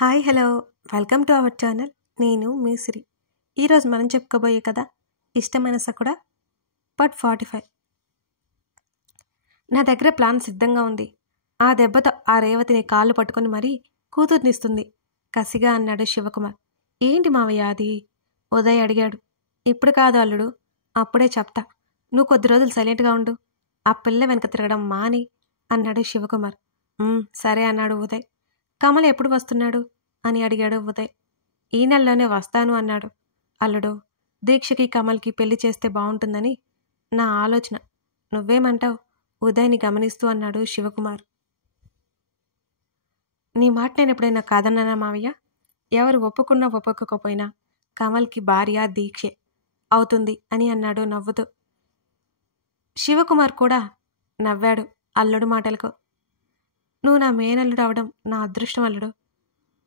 Hi hello welcome to our channel. నేను మీ సిరి. ఈరోజు మనం చెప్పుకోబోయే కథ ఇష్టమైన సకుడా పార్ట్ 45. నా దగ్గర ప్లాన్ సిద్ధంగా ఉంది. ఆ దెబ్బతో ఆ రేవతిని కాళ్ళు పట్టుకొని మరీ కూతుర్నిస్తుంది కసిగా అన్నాడు శివకుమార్. ఏంటి మావయ్య అది? ఉదయ్ అడిగాడు. ఇప్పుడు కాదు అల్లుడు, అప్పుడే చెప్తా. నువ్వు కొద్ది రోజులు సైలెంట్గా ఉండు. ఆ పిల్ల వెనక తిరగడం మాని అన్నాడు శివకుమార్. సరే అన్నాడు ఉదయ్. కమల్ ఎప్పుడు వస్తున్నాడు అని అడిగాడు ఉదయ్. ఈ నెలలోనే వస్తాను అన్నాడు. అల్లుడు, దీక్షకి కమల్కి పెళ్లి చేస్తే బాగుంటుందని నా ఆలోచన. నువ్వేమంటావు? ఉదయ్ని గమనిస్తూ అన్నాడు శివకుమార్. నీ మాట నేను ఎప్పుడైనా కాదన్నానా మావయ్య? ఎవరు ఒప్పుకున్నా ఒప్పుకోకపోయినా కమల్కి భార్య దీక్షే అవుతుంది అని అన్నాడు నవ్వుతూ. శివకుమార్ కూడా నవ్వాడు అల్లుడు మాటలకు. నువ్వు నా మేనల్లుడు అవడం నా అదృష్టం అల్లుడు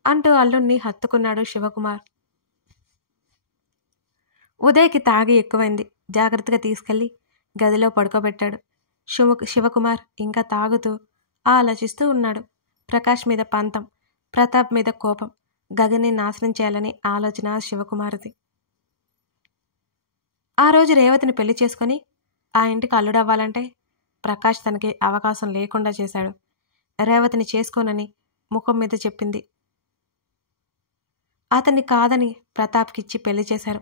అంటూ అల్లుడిని హత్తుకున్నాడు శివకుమార్. ఉదయ్కి తాగి ఎక్కువైంది. జాగ్రత్తగా తీసుకెళ్లి గదిలో పడుకోబెట్టాడు. శివకుమార్ ఇంకా తాగుతూ ఆలోచిస్తూ ఉన్నాడు. ప్రకాష్ మీద పంతం, ప్రతాప్ మీద కోపం, గగన్ని నాశనం చేయాలని ఆలోచన శివకుమార్ది. ఆ రోజు రేవతిని పెళ్లి చేసుకుని ఆ ఇంటికి అల్లుడవ్వాలంటే ప్రకాష్ తనకి అవకాశం లేకుండా చేశాడు. రేవతిని చేసుకోనని ముఖం మీద చెప్పింది. అతన్ని కాదని ప్రతాప్కిచ్చి పెళ్లి చేశారు.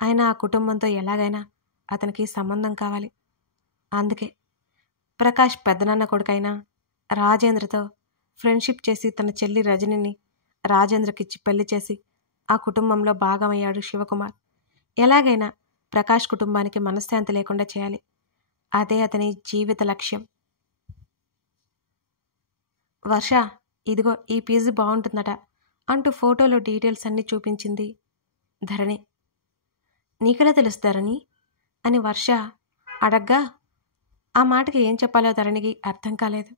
అయినా ఆ కుటుంబంతో ఎలాగైనా అతనికి సంబంధం కావాలి. అందుకే ప్రకాష్ పెద్దనాన్న కొడుకైనా రాజేంద్రతో ఫ్రెండ్షిప్ చేసి తన చెల్లి రజనిని రాజేంద్రకిచ్చి పెళ్లి చేసి ఆ కుటుంబంలో భాగమయ్యాడు శివకుమార్. ఎలాగైనా ప్రకాష్ కుటుంబానికి మనశ్శాంతి లేకుండా చేయాలి. అదే అతని జీవిత లక్ష్యం. వర్ష, ఇదిగో ఈ పీజు బాగుంటుందట అంటూ ఫోటోలో డీటెయిల్స్ అన్నీ చూపించింది ధరణి. నీకెలా తెలుసు ధరణి అని వర్ష అడగ్గా ఆ మాటకి ఏం చెప్పాలో ధరణికి అర్థం కాలేదు.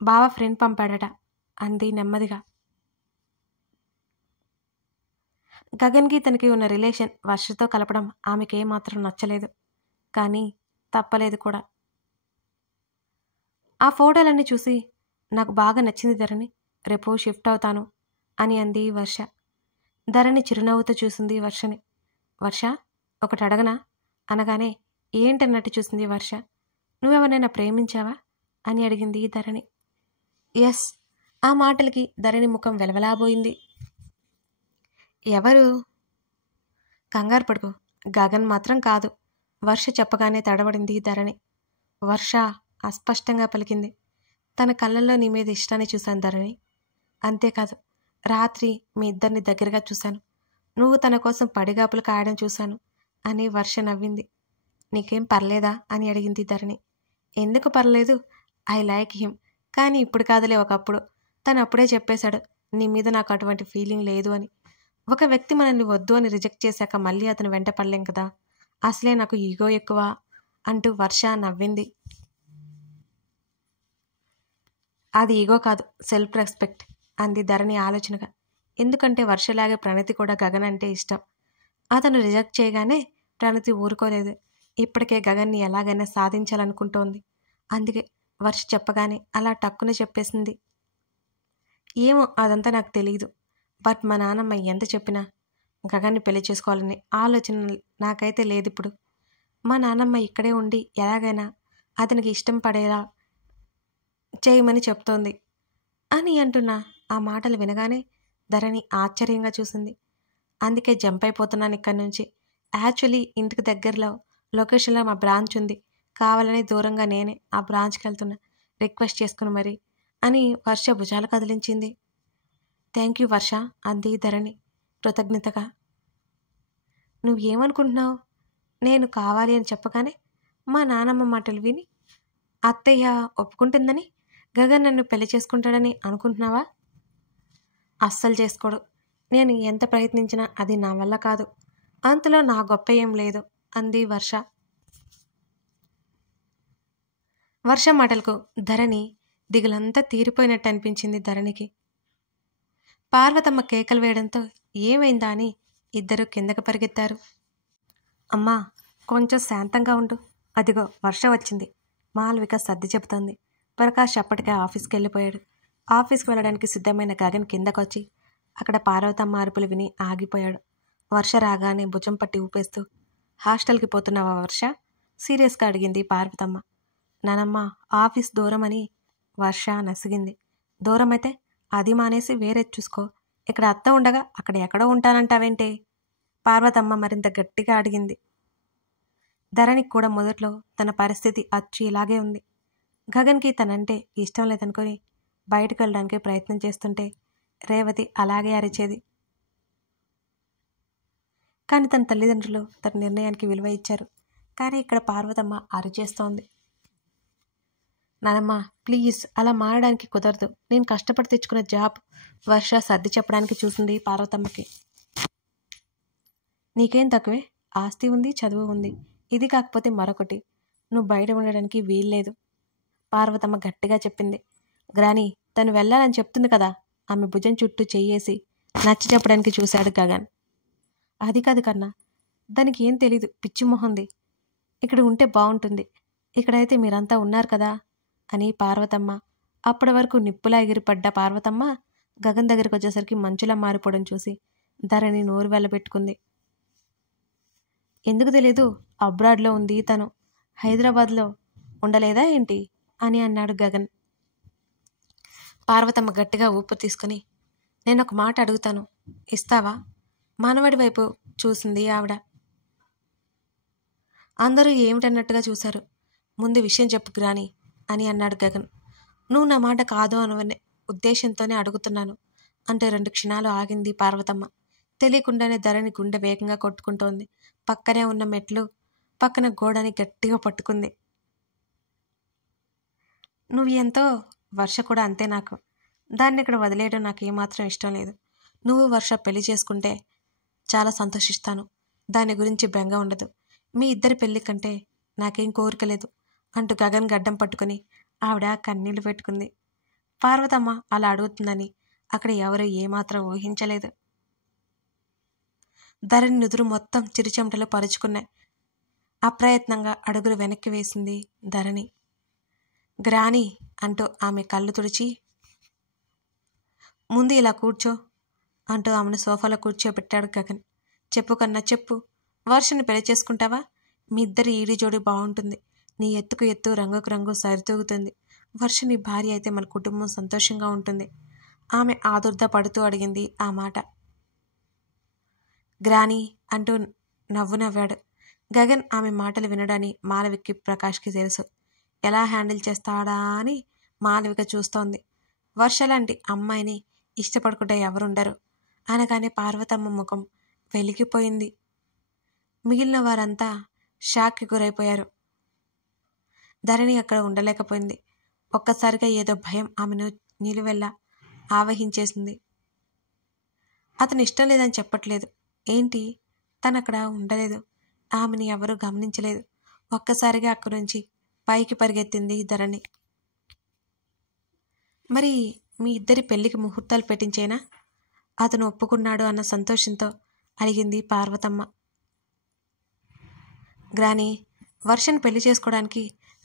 బావ ఫ్రెండ్ పంపాడట అంది నెమ్మదిగా. గగన్కి తనకి ఉన్న రిలేషన్ వర్షతో కలపడం ఆమెకి ఏమాత్రం నచ్చలేదు. కానీ తప్పలేదు కూడా. ఆ ఫోటోలన్నీ చూసి నాకు బాగా నచ్చింది ధరణి, రేపు షిఫ్ట్ అవుతాను అని అంది వర్ష. ధరణి చిరునవ్వుతో చూసింది వర్షని. వర్ష, ఒకటి అడగనా అనగానే ఏంటన్నట్టు చూసింది వర్ష. నువ్వెవరైనా ప్రేమించావా అని అడిగింది ధరణి. ఎస్. ఆ మాటలకి ధరణి ముఖం వెలవలాబోయింది. ఎవరు? కంగారు పడుకో, గగన్ మాత్రం కాదు. వర్ష చెప్పగానే తడబడింది ధరణి. వర్ష అస్పష్టంగా పలికింది. తన కళ్ళల్లో నీ మీద ఇష్టాన్ని చూశాను ధరణి. అంతేకాదు, రాత్రి మీ ఇద్దరిని దగ్గరగా చూశాను. నువ్వు తన కోసం పడిగాపులు కాయడం చూశాను అని వర్ష నవ్వింది. నీకేం పర్లేదా అని అడిగింది ధరణి. ఎందుకు పర్లేదు? I like him. కానీ ఇప్పుడు కాదులే, ఒకప్పుడు. తను అప్పుడే చెప్పేశాడు నీ మీద నాకు అటువంటి ఫీలింగ్ లేదు అని. ఒక వ్యక్తి మనల్ని వద్దు అని రిజెక్ట్ చేశాక మళ్ళీ అతను వెంట పడలేం కదా. అసలే నాకు ఈగో ఎక్కువ అంటూ వర్ష నవ్వింది. అది ఈగో కాదు, సెల్ఫ్ రెస్పెక్ట్ అంది ధరణి ఆలోచనగా. ఎందుకంటే వర్షలాగే ప్రణతి కూడా గగన్ అంటే ఇష్టం. అతను రిజెక్ట్ చేయగానే ప్రణతి ఊరుకోలేదు. ఇప్పటికే గగన్ని ఎలాగైనా సాధించాలనుకుంటోంది. అందుకే వర్ష చెప్పగానే అలా టక్కున చెప్పేసింది. ఏమో, అదంతా నాకు తెలియదు. బట్ మా నాన్నమ్మ ఎంత చెప్పినా గగన్ని పెళ్లి చేసుకోవాలని ఆలోచన నాకైతే లేదు ఇప్పుడు. మా నాన్నమ్మ ఇక్కడే ఉండి ఎలాగైనా అతనికి ఇష్టం పడేలా చేయమని చెప్తోంది అని అంటున్నా. ఆ మాటలు వినగానే ధరణి ఆశ్చర్యంగా చూసింది. అందుకే జంప్ అయిపోతున్నాను ఇక్కడి నుంచి. యాక్చువల్లీ ఇంటికి దగ్గరలో లొకేషన్లో మా బ్రాంచ్ ఉంది. కావాలని దూరంగా నేనే ఆ బ్రాంచ్కి వెళ్తున్నా, రిక్వెస్ట్ చేసుకుని మరి అని వర్ష భుజాలు కదిలించింది. థ్యాంక్ యూ వర్ష అంది ధరణి కృతజ్ఞతగా. నువ్వేమనుకుంటున్నావు? నేను కావాలి అని చెప్పగానే మా నానమ్మ మాటలు విని అత్తయ్య ఒప్పుకుంటుందని గగన్ నన్ను పెళ్లి చేసుకుంటాడని అనుకుంటున్నావా? అస్సలు చేసుకోడు. నేను ఎంత ప్రయత్నించినా అది నా వల్ల కాదు. అంతలో నా గొప్ప ఏం లేదు అంది వర్ష. వర్ష మాటలకు ధరణి దిగులంతా తీరిపోయినట్టు అనిపించింది ధరణికి. పార్వతమ్మ కేకలు వేయడంతో ఏమైందా అని ఇద్దరు కిందకు పరిగెత్తారు. అమ్మా, కొంచెం శాంతంగా ఉండు. అదిగో వర్ష వచ్చింది, మాల్విక సర్ది చెబుతోంది. ప్రకాష్ అప్పటికే ఆఫీస్కి వెళ్ళిపోయాడు. ఆఫీస్కి వెళ్ళడానికి సిద్ధమైన గగన్ కిందకొచ్చి అక్కడ పార్వతమ్మ అరుపులు విని ఆగిపోయాడు. వర్ష రాగానే భుజం పట్టి ఊపేస్తూ, హాస్టల్కి పోతున్నావా వర్ష? సీరియస్గా అడిగింది పార్వతమ్మ. నానమ్మ, ఆఫీస్ దూరమని వర్ష నసిగింది. దూరమైతే అది మానేసి వేరేది చూసుకో. ఇక్కడ అత్త ఉండగా అక్కడ ఎక్కడో ఉంటానంటావేంటే? పార్వతమ్మ మరింత గట్టిగా అడిగింది. ధరణికి కూడా మొదట్లో తన పరిస్థితి అచ్చు ఇలాగే ఉంది. గగన్కి తనంటే ఇష్టం లేదనుకొని బయటకు వెళ్ళడానికి ప్రయత్నం చేస్తుంటే రేవతి అలాగే అరిచేది. కానీ తన తల్లిదండ్రులు తన నిర్ణయానికి విలువ ఇచ్చారు. కానీ ఇక్కడ పార్వతమ్మ అరిచేస్తోంది. నానమ్మ, ప్లీజ్, అలా మారడానికి కుదరదు. నేను కష్టపడి తెచ్చుకున్న జాబ్. వర్ష సర్ది చెప్పడానికి చూసింది పార్వతమ్మకి. నీకేం తక్కువే? ఆస్తి ఉంది, చదువు ఉంది. ఇది కాకపోతే మరొకటి. నువ్వు బయట ఉండడానికి వీల్లేదు, పార్వతమ్మ గట్టిగా చెప్పింది. గ్రాని, తను వెళ్ళాలని చెప్తుంది కదా. ఆమె భుజం చుట్టూ చెయ్యేసి నచ్చ చెప్పడానికి చూశాడు గగన్. అది కాదు కన్నా, దానికి ఏం తెలీదు, పిచ్చి మొహంది. ఇక్కడ ఉంటే బాగుంటుంది. ఇక్కడైతే మీరంతా ఉన్నారు కదా అని పార్వతమ్మ. అప్పటి వరకు నిప్పులా ఎగిరిపడ్డ పార్వతమ్మ గగన్ దగ్గరికి వచ్చేసరికి మంచులా మారిపోవడం చూసి ధరణి నోరు వెళ్ళబెట్టుకుంది. ఎందుకు తెలీదు? అబ్రాడ్లో ఉంది తను. హైదరాబాద్లో ఉండలేదా ఏంటి అని అన్నాడు గగన్. పార్వతమ్మ గట్టిగా ఊపిరి తీసుకుని, నేను ఒక మాట అడుగుతాను, ఇస్తావా? మనవడి వైపు చూసింది ఆవిడ. అందరూ ఏమిటన్నట్టుగా చూశారు. ముందు విషయం చెప్పు గ్రాని అని అన్నాడు గగన్. నువ్వు నా మాట కాదు అనవనే ఉద్దేశంతోనే అడుగుతున్నాను అంటే 2 క్షణాలు ఆగింది పార్వతమ్మ. తెలియకుండానే ధరణి గుండె వేగంగా కొట్టుకుంటోంది. పక్కనే ఉన్న మెట్లు పక్కన గోడని గట్టిగా పట్టుకుంది. నువ్వు ఎంతో, వర్ష కూడా అంతే నాకు. దాన్ని ఇక్కడ వదిలేయడం నాకు ఏమాత్రం ఇష్టం లేదు. నువ్వు వర్ష పెళ్లి చేసుకుంటే చాలా సంతోషిస్తాను. దాని గురించి బెంగ ఉండదు. మీ ఇద్దరి పెళ్లి కంటే నాకేం కోరిక లేదు అంటూ గగన్ గడ్డం పట్టుకుని ఆవిడ కన్నీళ్లు పెట్టుకుంది. పార్వతమ్మ అలా అడుగుతుందని అక్కడ ఎవరూ ఏమాత్రం ఊహించలేదు. ధరణి నుదురు మొత్తం చిరుచెమటలు పరుచుకున్నాయి. అప్రయత్నంగా అడుగులు వెనక్కి వేసింది ధరణి. గ్రాని అంటూ ఆమె కళ్ళు తుడిచి, ముందు ఇలా కూర్చో అంటూ ఆమెను సోఫాలో కూర్చోబెట్టాడు గగన్. చెప్పు కన్నా, చెప్పు. వర్షని పెళ్లి చేసుకుంటావా? మీ ఇద్దరి ఈడి జోడి బాగుంటుంది. నీ ఎత్తుకు ఎత్తు, రంగుకు రంగు సరితూగుతుంది. వర్ష నీ భార్య అయితే మన కుటుంబం సంతోషంగా ఉంటుంది. ఆమె ఆదుర్ద పడుతూ అడిగింది ఆ మాట. గ్రాని అంటూ నవ్వు నవ్వాడు గగన్. ఆమె మాటలు వినడాని మాలవికి ప్రకాష్కి తెలుసు. ఎలా హ్యాండిల్ చేస్తాడా అని మాలవిక చూస్తోంది. వర్ష లాంటి అమ్మాయిని ఇష్టపడుకుంటే ఎవరుండరు అనగానే పార్వతమ్మ ముఖం వెలిగిపోయింది. మిగిలిన వారంతా షాక్కి గురైపోయారు. ధరణి అక్కడ ఉండలేకపోయింది. ఒక్కసారిగా ఏదో భయం ఆమెను నిలువెల్లా ఆవహించేసింది. అతను ఇష్టం లేదని చెప్పట్లేదు. ఏంటి? తను అక్కడ ఉండలేదు. ఆమెని ఎవరూ గమనించలేదు. ఒక్కసారిగా అక్కడి నుంచి పైకి పరిగెత్తింది ధరణి. మరి మీ ఇద్దరి పెళ్లికి ముహూర్తాలు పెట్టించేనా? అతను ఒప్పుకున్నాడు అన్న సంతోషంతో అడిగింది పార్వతమ్మ. గ్రాని, వర్షను పెళ్లి చేసుకోవడానికి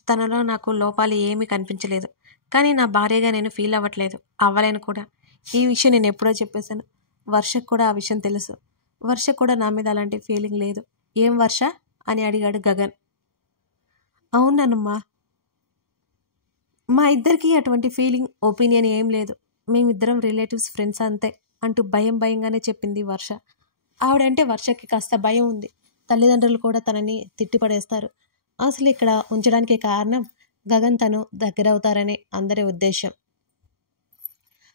తనలో నాకు లోపాలు ఏమీ కనిపించలేదు. కానీ నా భార్యగా నేను ఫీల్ అవ్వట్లేదు, అవ్వలేను కూడా. ఈ విషయం నేను ఎప్పుడో చెప్పేశాను. వర్షకు కూడా ఆ విషయం తెలుసు. వర్ష కూడా నా మీద అలాంటి ఫీలింగ్ లేదు. ఏం వర్ష అని అడిగాడు గగన్. అవునమ్మా, మా ఇద్దరికి అటువంటి ఫీలింగ్, ఒపీనియన్ ఏం లేదు. మేమిద్దరం రిలేటివ్స్, ఫ్రెండ్స్ అంతే అంటూ భయంగానే చెప్పింది వర్ష. ఆవిడంటే వర్షకి కాస్త భయం ఉంది. తల్లిదండ్రులు కూడా తనని తిట్టిపడేస్తారు. అసలు ఇక్కడ ఉంచడానికి కారణం గగన్ తను దగ్గరవుతారనే అందరి ఉద్దేశం.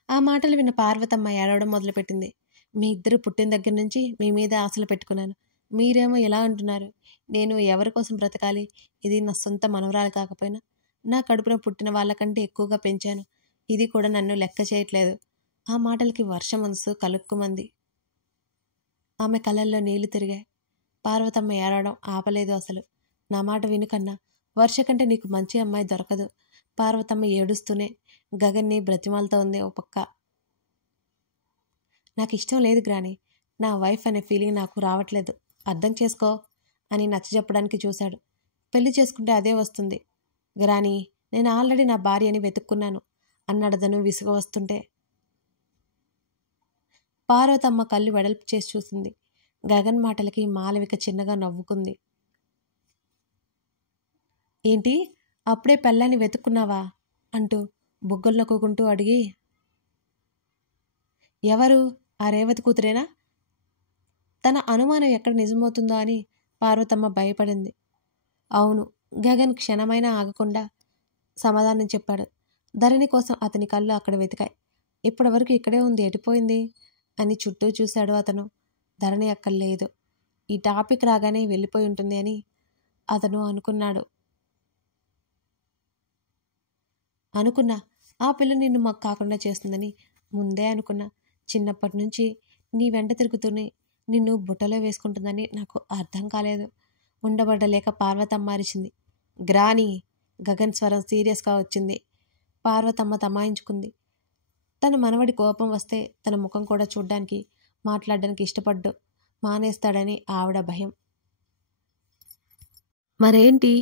ఆ మాటలు విన్న పార్వతమ్మ ఏడవడం మొదలుపెట్టింది. మీ ఇద్దరు పుట్టిన దగ్గర నుంచి మీ మీద ఆశలు పెట్టుకున్నాను. మీరేమో ఎలా అంటున్నారు? నేను ఎవరి కోసం బ్రతకాలి? ఇది నా సొంత మనవరాలు కాకపోయినా నా కడుపున పుట్టిన వాళ్ళకంటే ఎక్కువగా పెంచాను. ఇది కూడా నన్ను లెక్క చేయట్లేదు. ఆ మాటలకి వర్ష మనసు కలుక్కుమంది. ఆమె కళ్ళల్లో నీళ్లు తిరిగాయి. పార్వతమ్మ ఏడవడం ఆపలేదు అసలు. నా మాట వినుకన్నా, వర్ష కంటే నీకు మంచి అమ్మాయి దొరకదు. పార్వతమ్మ ఏడుస్తూనే గగన్ని బ్రతిమాలతో ఉంది. ఓ పక్క, నాకు ఇష్టం లేదు గ్రాని. నా వైఫ్ అనే ఫీలింగ్ నాకు రావట్లేదు. అర్థం చేసుకో అని నచ్చజెప్పడానికి చూశాడు. పెళ్లి చేసుకుంటే అదే వస్తుంది గ్రాని. నేను ఆల్రెడీ నా భార్యని వెతుక్కున్నాను. అన్నాడతను విసుగు వస్తుంటే. పార్వతమ్మ కళ్ళు వెడల్పు చేసి చూసింది. గగన్ మాటలకి మాలవిక చిన్నగా నవ్వుకుంది. ఏంటి, అప్పుడే పెళ్ళాన్ని వెతుక్కున్నావా అంటూ బుగ్గలు నొక్కుంటూ అడిగి, ఎవరు, ఆ రేవతి కూతురేనా? తన అనుమానం ఎక్కడ నిజమవుతుందో అని పార్వతమ్మ భయపడింది. అవును, గగన్ క్షణమైనా ఆగకుండా సమాధానం చెప్పాడు. ధరణి కోసం అతని కళ్ళు అక్కడ వెతికాయి. ఇప్పటి వరకు ఇక్కడే ఉంది, ఎటుపోయింది అని చుట్టూ చూశాడు అతను. ధరణి అక్కడ లేదు. ఈ టాపిక్ రాగానే వెళ్ళిపోయి ఉంటుంది అని అతను అనుకున్నా. ఆ పిల్ల నిన్ను మాకు కాకుండా చేస్తుందని ముందే అనుకున్నా. చిన్నప్పటి నుంచి నీ వెంట తిరుగుతూనే నిన్ను బుట్టలో వేసుకుంటుందని నాకు అర్థం కాలేదు. ఉండబడ్డలేక పార్వతమ్మ అరిచింది. గ్రాని, గగన్ స్వరం సీరియస్గా వచ్చింది. పార్వతమ్మ తమాయించుకుంది. తన మనవడి కోపం వస్తే తన ముఖం కూడా చూడ్డానికి మాట్లాడడానికి ఇష్టపడ్డు మానేస్తాడని ఆవిడ భయం. మరేంటి,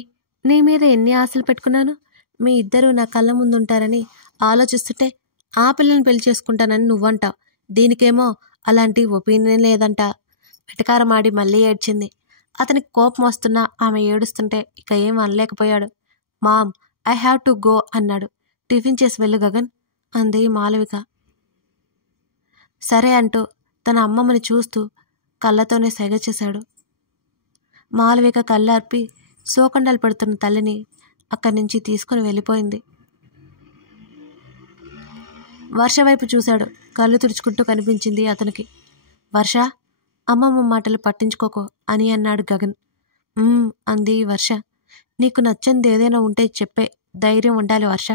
నీ మీద ఎన్ని ఆశలు పెట్టుకున్నాను. మీ ఇద్దరూ నా కళ్ళ ముందుంటారని ఆలోచిస్తుంటే ఆ పిల్లని పెళ్లి చేసుకుంటానని నువ్వంటావు. దీనికేమో అలాంటి ఒపీనియన్ లేదంట. వెటకారమాడి మళ్ళీ ఏడ్చింది. అతనికి కోపం వస్తున్నా ఆమె ఏడుస్తుంటే ఇక ఏం అనలేకపోయాడు. Mom, I have to go అన్నాడు. టిఫిన్ చేసి వెళ్ళు గగన్ అంది మాలవిక. సరే అంటూ తన అమ్మమ్మని చూస్తూ కళ్ళతోనే సైగ చేశాడు. మాలవిక కళ్ళార్పి సోకండాలు పడుతున్న తల్లిని అక్కడి నుంచి తీసుకుని వెళ్ళిపోయింది. వర్ష వైపు చూశాడు. కళ్ళు తుడుచుకుంటూ కనిపించింది అతనికి. వర్ష, అమ్మమ్మ మాటలు పట్టించుకోకు అని అన్నాడు గగన్. అంది వర్ష. నీకు నచ్చనిది ఏదైనా ఉంటే చెప్పే ధైర్యం ఉండాలి వర్ష,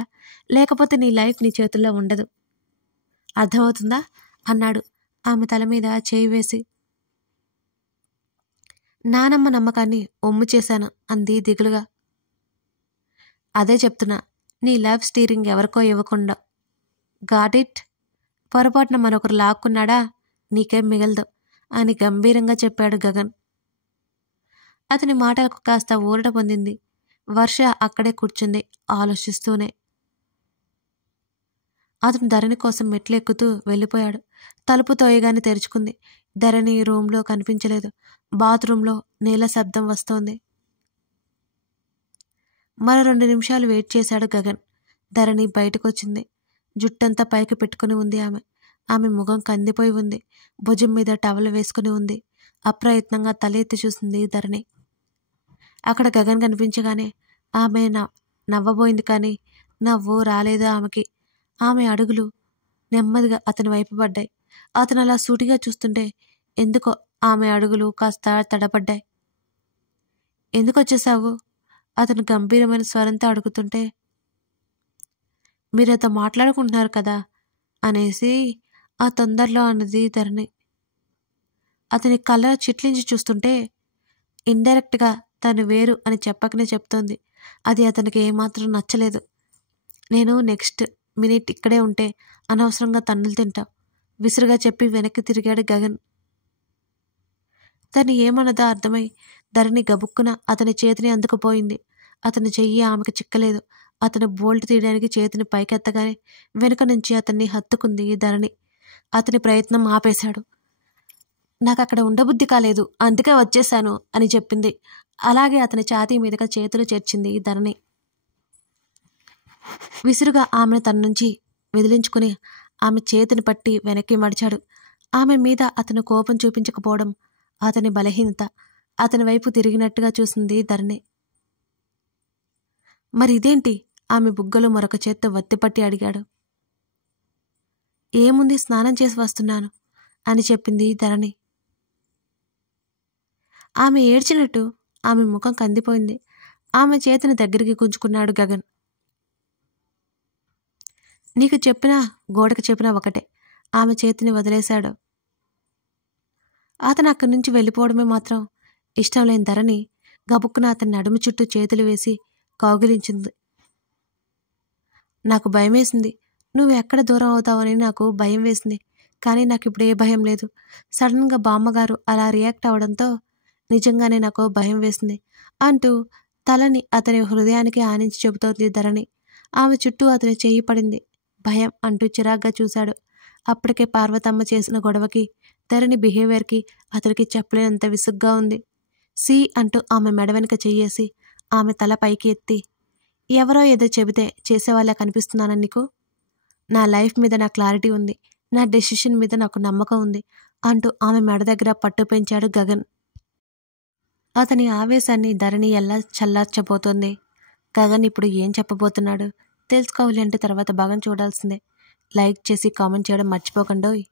లేకపోతే నీ లైఫ్ నీ చేతుల్లో ఉండదు. అర్థమవుతుందా అన్నాడు ఆమె తల మీద చేయి వేసి. నానమ్మ నమ్మకాన్ని ఒమ్ము చేశాను అంది దిగులుగా. అదే చెప్తున్నా, నీ లైఫ్ స్టీరింగ్ ఎవరికో ఇవ్వకుండా. Got it? పొరపాటున మరొకరు లాక్కున్నాడా నీకేం మిగలదు అని గంభీరంగా చెప్పాడు గగన్. అతని మాటలకు కాస్త ఊరట పొందింది. వర్ష అక్కడే కూర్చుంది ఆలోచిస్తూనే. అతను ధరణి కోసం మెట్లెక్కుతూ వెళ్ళిపోయాడు. తలుపు తోయగానే తెరుచుకుంది. ధరణి రూంలో కనిపించలేదు. బాత్రూంలో నీళ్ళ శబ్దం వస్తోంది. మరో 2 నిమిషాలు వెయిట్ చేశాడు గగన్. ధరణి బయటకొచ్చింది. జుట్టంతా పైకి పెట్టుకుని ఉంది ఆమె. ఆమె ముఖం కందిపోయి ఉంది. భుజం మీద టవల్ వేసుకుని ఉంది. అప్రయత్నంగా తల ఎత్తి చూసింది ధరణి. అక్కడ గగన్ కనిపించగానే ఆమె నవ్వబోయింది, కానీ నవ్వు రాలేదు ఆమెకి. ఆమె అడుగులు నెమ్మదిగా అతని వైపు పడ్డాయి. అతను అలా సూటిగా చూస్తుంటే ఎందుకో ఆమె అడుగులు కాస్త తడబడ్డాయి. ఎందుకొచ్చేసావు అతను గంభీరమైన స్వరంతో అడుగుతుంటే, మీరతో మాట్లాడుకుంటున్నారు కదా అనేసి ఆ తొందరలో అన్నది ధరణి. అతని కళ్ళ చిట్లించి చూస్తుంటే ఇండైరెక్ట్గా తను వేరు అని చెప్పకనే చెప్తోంది. అది అతనికి ఏమాత్రం నచ్చలేదు. నేను నెక్స్ట్ మినిట్ ఇక్కడే ఉంటే అనవసరంగా తన్నులు తింటావు విసురుగా చెప్పి వెనక్కి తిరిగాడు గగన్. తను ఏమన్నదో అర్థమై ధరణి గబుక్కున అతని చేతిని అందుకుపోయింది. అతని చెయ్యి ఆమెకు చిక్కలేదు. అతను బోల్ట్ తీయడానికి చేతిని పైకెత్తగానే వెనుక నుంచి అతన్ని హత్తుకుంది ధరణి. అతని ప్రయత్నం ఆపేశాడు. నాకు అక్కడ ఉండబుద్ధి కాలేదు, అందుకే వచ్చేశాను అని చెప్పింది. అలాగే అతని ఛాతీ మీదుగా చేతులు చేర్చింది ధరణి. విసురుగా ఆమెను తన నుంచి విదిలించుకుని ఆమె చేతిని పట్టి వెనక్కి మడిచాడు. ఆమె మీద అతను కోపం చూపించకపోవడం అతని బలహీనత. అతని వైపు తిరిగినట్టుగా చూసింది ధరణి. మరి ఇదేంటి? ఆమె బుగ్గలు మరొక చేత్తో వత్తిపట్టి అడిగాడు. ఏముంది, స్నానం చేసి వస్తున్నాను అని చెప్పింది ధరణి. ఆమె ఏడ్చినట్టు ఆమె ముఖం కందిపోయింది. ఆమె చేతిని దగ్గరికి గుంజుకున్నాడు గగన్. నీకు చెప్పినా గోడకు చెప్పినా ఒకటే. ఆమె చేతిని వదిలేశాడు. అతను అక్కడి నుంచి వెళ్ళిపోవడమే మాత్రం ఇష్టం లేని ధరణి గబుక్కున అతని నడుము చుట్టూ చేతులు వేసి కౌగిలించింది. నాకు భయం వేసింది. నువ్వు ఎక్కడ దూరం అవుతావని నాకు భయం వేసింది. కానీ నాకు ఇప్పుడు ఏ భయం లేదు. సడన్గా బామ్మగారు అలా రియాక్ట్ అవడంతో నిజంగానే నాకు భయం వేసింది అంటూ తలని అతని హృదయానికి ఆనించి చెబుతోంది ధరణి. ఆమె చుట్టూ అతని చెయ్యి పడింది. భయం అంటూ చిరాగ్గా చూశాడు. అప్పటికే పార్వతమ్మ చేసిన గొడవకి, ధరణి బిహేవియర్కి అతడికి చెప్పలేనంత విసుగ్గా ఉంది. సి అంటూ ఆమె మెడ వెనుక చెయ్యేసి ఆమె తల పైకి ఎత్తి, ఎవరో ఏదో చెబితే చేసేవాళ్ళ కనిపిస్తున్నానా నీకు? నా లైఫ్ మీద నా క్లారిటీ ఉంది, నా డెసిషన్ మీద నాకు నమ్మకం ఉంది అంటూ ఆమె మెడ దగ్గర పట్టు పెంచాడు గగన్. అతని ఆవేశాన్ని ధరణి ఎలా చల్లార్చబోతోంది? గగన్ ఇప్పుడు ఏం చెప్పబోతున్నాడు తెలుసుకోవాలి అంటే తర్వాత భాగం చూడాల్సిందే. లైక్ చేసి కామెంట్ చేయడం మర్చిపోకండోయ్.